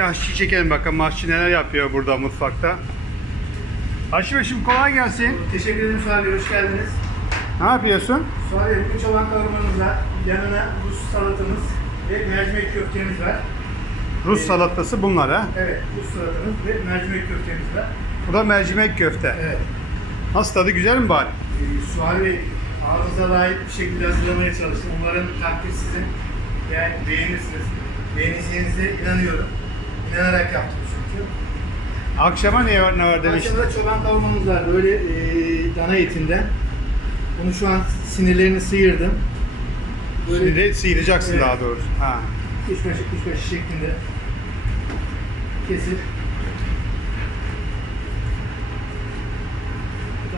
Bir aşçı çekelim bakalım aşçı neler yapıyor burada mutfakta. Aşçı Bey şimdi kolay gelsin. Teşekkür ederim Suha Bey, hoş geldiniz. Ne yapıyorsun? Suha Bey, bugün çoban kavurmamız var. Yanına Rus salatamız ve mercimek köftemiz var. Rus salatası bunlar ha. Evet, Rus salatamız ve mercimek köftemiz var. Bu da mercimek köfte. Evet. Nasıl tadı güzel mi bari? Ee, Suha Bey, ağzınıza layık bir şekilde hazırlamaya çalıştım. Umarım takdir sizin. Yani beğenirsiniz. Beğeneceğinize inanıyorum. İnanarak yaptım çünkü. Akşama ne var ne var demiştin? Akşamda çoban kavurmamız var. Böyle e, dana etinden. Bunu şu an sinirlerini sıyırdım. Şimdi de sıyıracaksın Evet. daha doğrusu. Ha. Üç kaşık üç kaşık şeklinde kesip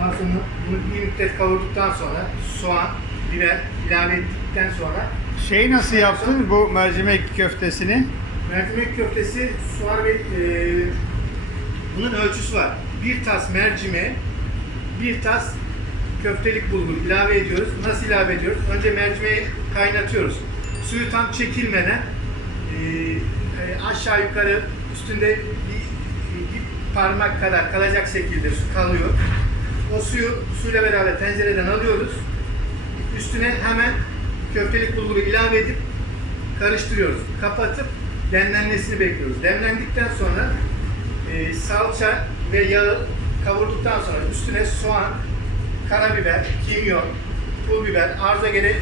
daha sonra bunu bir müddet kavurduktan sonra soğan, biber ilave ettikten sonra Şeyi nasıl yaptın bu mercimek köftesini? Mercimek köftesi soğan ve e, bunun ölçüsü var. Bir tas mercimeğe bir tas köftelik bulgur ilave ediyoruz. Nasıl ilave ediyoruz? Önce mercimeği kaynatıyoruz. Suyu tam çekilmeden e, e, aşağı yukarı üstünde bir, bir parmak kadar kalacak şekilde su kalıyor. O suyu suyla beraber tencereden alıyoruz. Üstüne hemen köftelik bulguru ilave edip karıştırıyoruz. Kapatıp demlenmesini bekliyoruz. Demlendikten sonra e, salça ve yağı kavurduktan sonra üstüne soğan, karabiber, kimyon, pul biber, arıza göre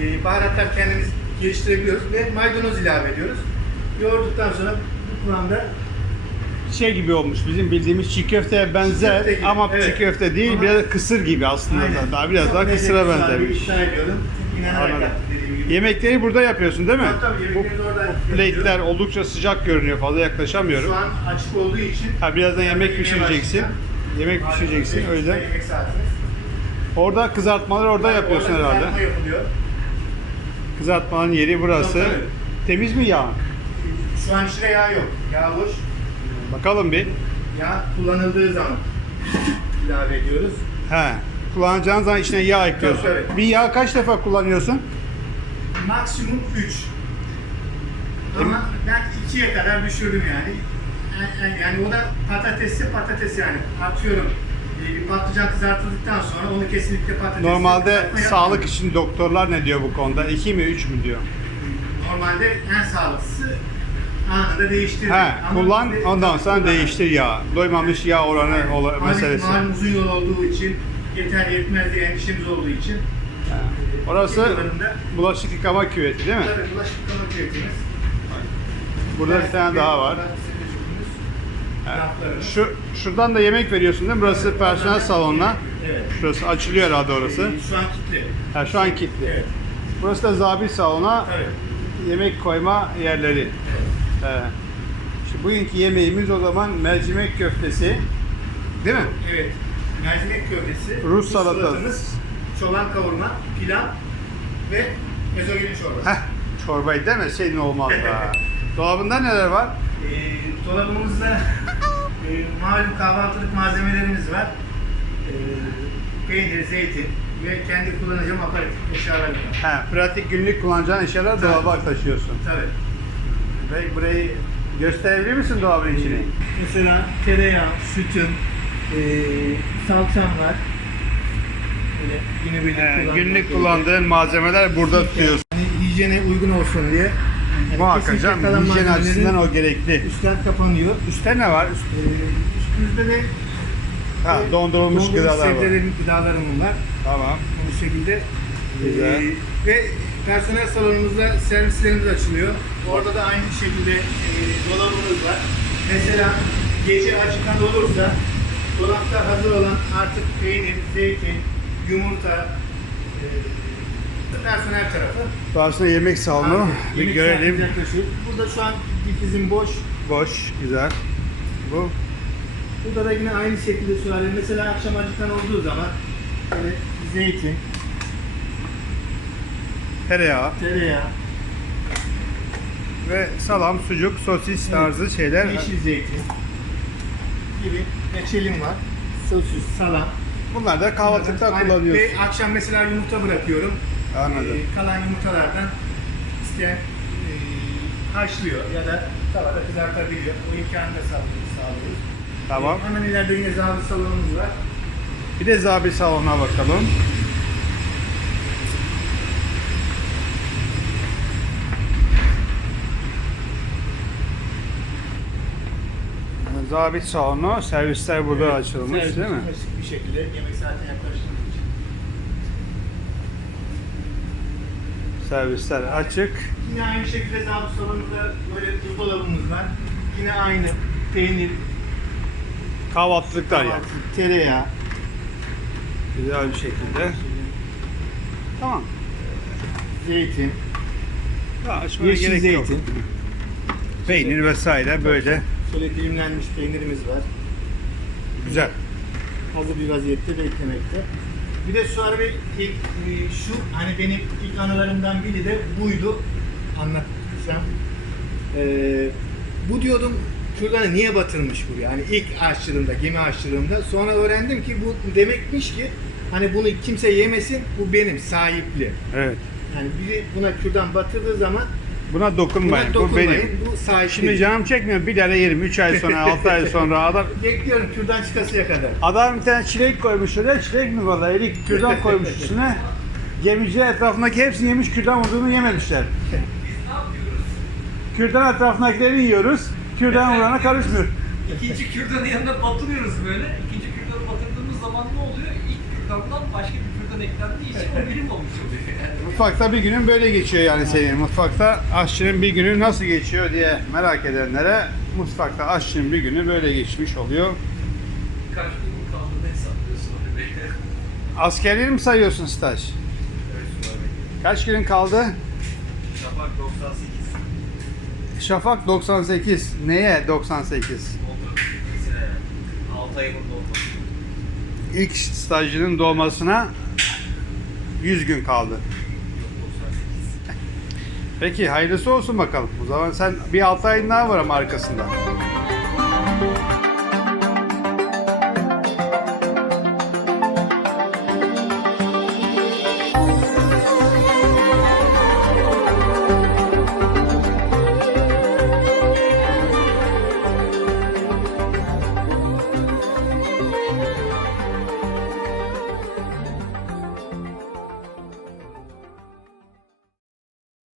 e, baharatlar kendimiz geliştirebiliyoruz ve maydanoz ilave ediyoruz. Yoğurduktan sonra bu kıvamda Şey gibi olmuş bizim bildiğimiz çiğ köfteye benzer köfte gibi, ama evet. çiğ köfte değil Ama- biraz kısır gibi aslında da. Daha biraz Çok daha kısıra iddia ediyorum. Çünkü inanarak Anladım. Yemekleri burada yapıyorsun değil mi? Tabii tabii, Bu yemekleri orada plate'ler yapıyorum. oldukça sıcak görünüyor. Fazla yaklaşamıyorum. Şu an açık olduğu için Ha birazdan yemek pişireceksin. Yemek pişireceksin. O yüzden Yemek saatimiz. orada kızartmaları orada yapıyorsun Orada herhalde. kızartma yapılıyor. Kızartmanın yeri burası. Tabii, tabii. Temiz mi yağ? Şu an içinde yağ yok. Yağ boş. Bakalım bir. Yağ kullanıldığı zaman ilave ediyoruz. He. Kullanacağın zaman içine yağ ekliyorsun. Tabii. Bir yağ kaç defa kullanıyorsun? Maksimum 3. Ama ben 2'ye kadar düşürdüm yani. Yani- Yani o da patatesli patates yani. Atıyorum e, bir patlıcan kızartıldıktan sonra onu kesinlikle patates Normalde sağlık için doktorlar ne diyor bu konuda? 2 mi 3 mü diyor? Normalde en sağlıklısı anında değiştirir. He, Ama kullan bizde ondan sonra kullanmıyor. değiştir yağ. Doymamış yağ oranı ola- Malum- meselesi. Malum uzun yol olduğu için yeter yetmez diye endişemiz olduğu için. Orası bulaşık yıkama küveti değil mi? Tabii bulaşık yıkama ücretimiz. Burada bir tane daha var. Şu şuradan da yemek veriyorsun değil mi? Burası personel salonuna. Evet. Şurası açılıyor herhalde orası. Ee, Şu an kilitli. Ha, şu an kilitli. Evet. Burası da zabit salona Tabii. yemek koyma yerleri. Evet. İşte bugünkü yemeğimiz o zaman mercimek köftesi. Değil mi? Evet. Mercimek köftesi. Rus salatası. salatamız, Çoban kavurma, pilav ve ezogelin çorbası. Heh, çorbayı demeseydin olmaz da. Dolabında neler var? Ee, dolabımızda e, malum kahvaltılık malzemelerimiz var. Ee, peynir, zeytin ve kendi kullanacağım aparatif eşyalarım var. Ha, pratik günlük kullanacağın eşyalar Tabii. dolaba taşıyorsun. Tabii. Ve burayı gösterebilir misin dolabın içini? Mesela tereyağı, sütüm, e, salçam var. He, kullandığım günlük kullandığın malzemeler burada tutuyorsun. Yani hijyene uygun olsun diye. Yani Muhakkak kesinlikle canım. kalan Hijyen malzemelerin açısından o gerekli. Üstler kapanıyor. Üstte ne var? Üst- Ee, üstümüzde de Ha, e, dondurulmuş gıdalar var. sebzelerim, gıdalarım var. Tamam. Bu şekilde. Güzel. Ee, ve personel salonumuzda servislerimiz açılıyor. Orada da aynı şekilde e, dolabımız var. Mesela gece acıkan olursa dolapta hazır olan artık peynir, zeytin, yumurta e, personel tarafı. Daha yemek salonu. Bir Yemek görelim. yaklaşıyor. Burada şu an difizim boş. Boş, güzel. Bu Burada da yine aynı şekilde söylerim. Mesela akşam acıkan olduğu zaman böyle zeytin, tereyağı tereyağı, ve salam, sucuk, sosis tarzı şeyler. yeşil zeytin gibi reçelim var. Sosis, salam. Bunlar da kahvaltılıkta Aynen. kullanıyorsun. Ve akşam mesela yumurta bırakıyorum. Anladım. Ee, kalan yumurtalardan isteyen e, haşlıyor ya da tavada kızartabiliyor. O imkanı da sağlıyoruz. Tamam. Ee, Hemen ileride yine zabıt salonumuz var. Bir de zabit salonuna bakalım. Zabit salonu, servisler burada Evet, açılmış servis değil mi? klasik bir şekilde yemek saatine yaklaştığımız için. Servisler açık. Yine aynı şekilde zabıt salonunda böyle buzdolabımız var. Yine aynı peynir, Kahvaltılıklar yani. tereyağı, Güzel bir şekilde. Tamam. zeytin, Daha açmaya yeşil gerek yok. zeytin. Peynir vesaire böyle. Şöyle dilimlenmiş peynirimiz var. Güzel. hazır bir vaziyette beklemekte. Bir de Suar Bey ilk, e, şu hani benim ilk anılarımdan biri de buydu anlatacağım. Ee, bu diyordum kürdanı niye batırmış buraya? Hani ilk aşçılığımda, gemi aşçılığımda. Sonra öğrendim ki bu demekmiş ki hani bunu kimse yemesin, bu benim sahipli. Evet. Yani biri buna kürdan batırdığı zaman Buna dokunmayın. buna Bu dokunmayın, benim. bu. Şimdi canım çekmiyor. Bir tane yerim. 3 ay sonra, 6 ay sonra adam Bekliyorum kürdan çıkasıya kadar. Adam bir tane çilek koymuş oraya. Çilek mi valla? Elik kürdan koymuş üstüne. Gemici etrafındaki hepsini yemiş kürdan vurduğunu yememişler. Kürdan etrafındakileri yiyoruz. Kürdan vurana karışmıyor. İkinci kürdanın yanına batırıyoruz böyle. İkinci kürdanı batırdığımız zaman ne oluyor? İlk kürdandan başka bir kürdan eklendiği için o benim olmuş oluyor. Yani. Mutfakta bir günün böyle geçiyor yani senin. Mutfakta aşçının bir günü nasıl geçiyor diye merak edenlere mutfakta aşçının bir günü böyle geçmiş oluyor. Kaç gün kaldığını hesaplıyorsun öyle. Askerliğini mi sayıyorsun staj? Evet Bey. Kaç günün kaldı? Şafak 98 Şafak 98. Neye 98? oldu. Sene 6 ayının dolması. İlk stajcının doğmasına 100 gün kaldı. Yok 98. Peki hayırlısı olsun bakalım. O zaman sen bir 6 ayın daha var ama arkasında.